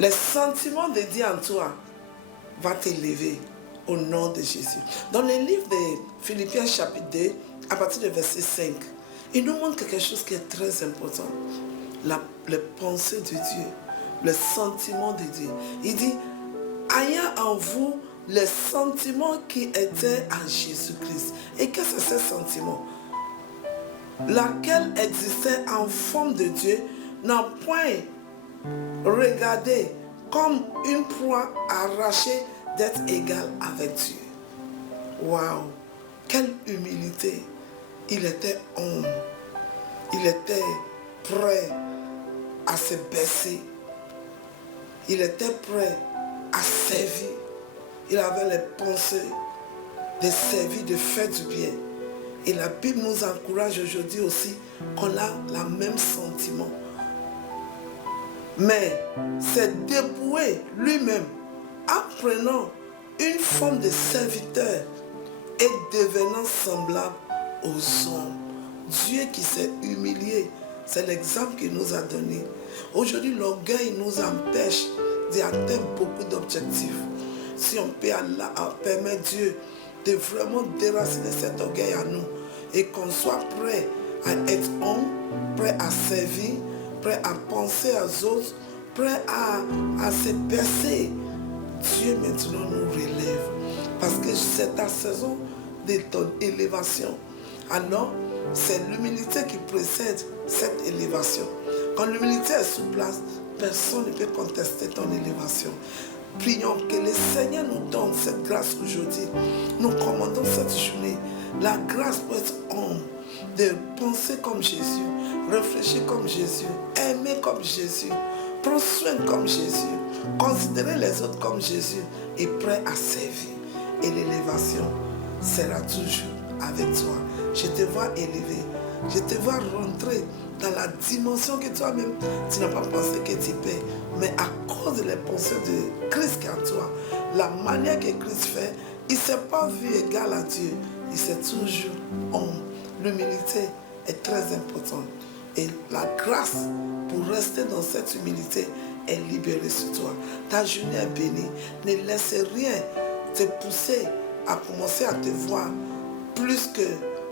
Les sentiments de Dieu en toi vont t'élever au nom de Jésus. Dans le livre de Philippiens chapitre 2, à partir du verset 5, il nous montre quelque chose qui est très important. Les pensées de Dieu, le sentiment de Dieu. Il dit, ayant en vous les sentiments qui étaient en Jésus-Christ. Et qu'est-ce que c'est ces sentiments? Laquelle existait en forme de Dieu, n'a point regardé comme une proie arrachée d'être égal avec Dieu. Waouh! Quelle humilité! Il était homme. Il était prêt à se baisser. Il était prêt à servir. Il avait les pensées de servir, de faire du bien. Et la Bible nous encourage aujourd'hui aussi qu'on a le même sentiment. Mais c'est dépouiller lui-même en prenant une forme de serviteur et devenant semblable aux hommes. Dieu qui s'est humilié, c'est l'exemple qu'il nous a donné. Aujourd'hui, l'orgueil nous empêche d'atteindre beaucoup d'objectifs. Si on peut permettre Dieu de vraiment déraciner cet orgueil à nous et qu'on soit prêt à être homme, prêt à servir, prêt à penser aux autres, prêt à se baisser. Dieu maintenant nous relève parce que c'est ta saison de ton élévation. Alors, c'est l'humilité qui précède cette élévation. Quand l'humilité est sous place, personne ne peut contester ton élévation. Prions que le Seigneur nous donne cette grâce aujourd'hui. Nous commandons cette journée. La grâce pour être homme, de penser comme Jésus, réfléchir comme Jésus, aimer comme Jésus, prendre soin comme Jésus, considérer les autres comme Jésus et prêt à servir. Et l'élévation sera toujours avec toi. Je te vois élevé. Je te vois rentrer dans la dimension que toi-même, tu n'as pas pensé que tu peux. Mais à cause de les pensées de Christ qui est en toi, la manière que Christ fait, il ne s'est pas vu égal à Dieu. Il s'est toujours homme. L'humilité est très importante. Et la grâce pour rester dans cette humilité est libérée sur toi. Ta journée est bénie. Ne laisse rien te pousser à commencer à te voir plus que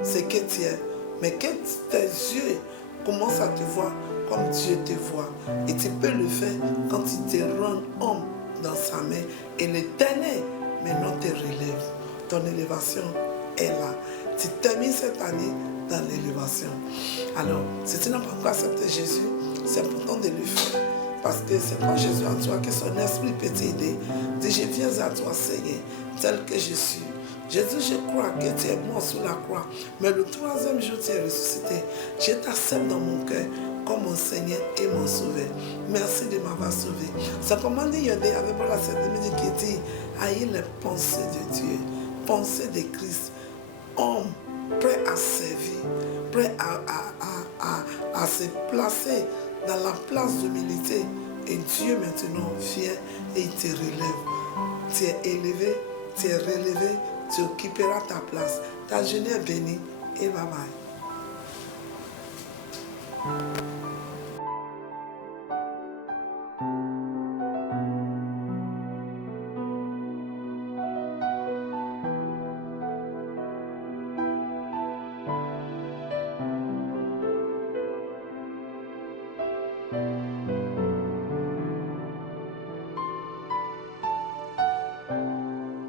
ce que tu es. Mais que tes yeux commencent à te voir comme Dieu te voit. Et tu peux le faire quand il te rend homme dans sa main. Et l'Éternel maintenant te relève. Ton élévation est là. Tu termines cette année dans l'élévation. Alors, si tu n'as pas encore accepté Jésus, c'est important de le faire. Parce que c'est pas Jésus en toi que son esprit peut t'aider. Dis, je viens à toi, Seigneur, tel que je suis. Jésus, je crois que tu es mort sur la croix, mais le troisième jour, tu es ressuscité. Je t'accepte dans mon cœur comme mon Seigneur et mon Sauveur. Merci de m'avoir sauvé. C'est comment dit Yodé avec la cette midi qui dit, ayez les pensées de Dieu, pensées de Christ, homme prêt à servir, prêt à se placer dans la place d'humilité. Et Dieu maintenant vient et il te relève. Tu es élevé, tu es relevé, tu occuperas ta place. Ta journée est bénie et bye bye.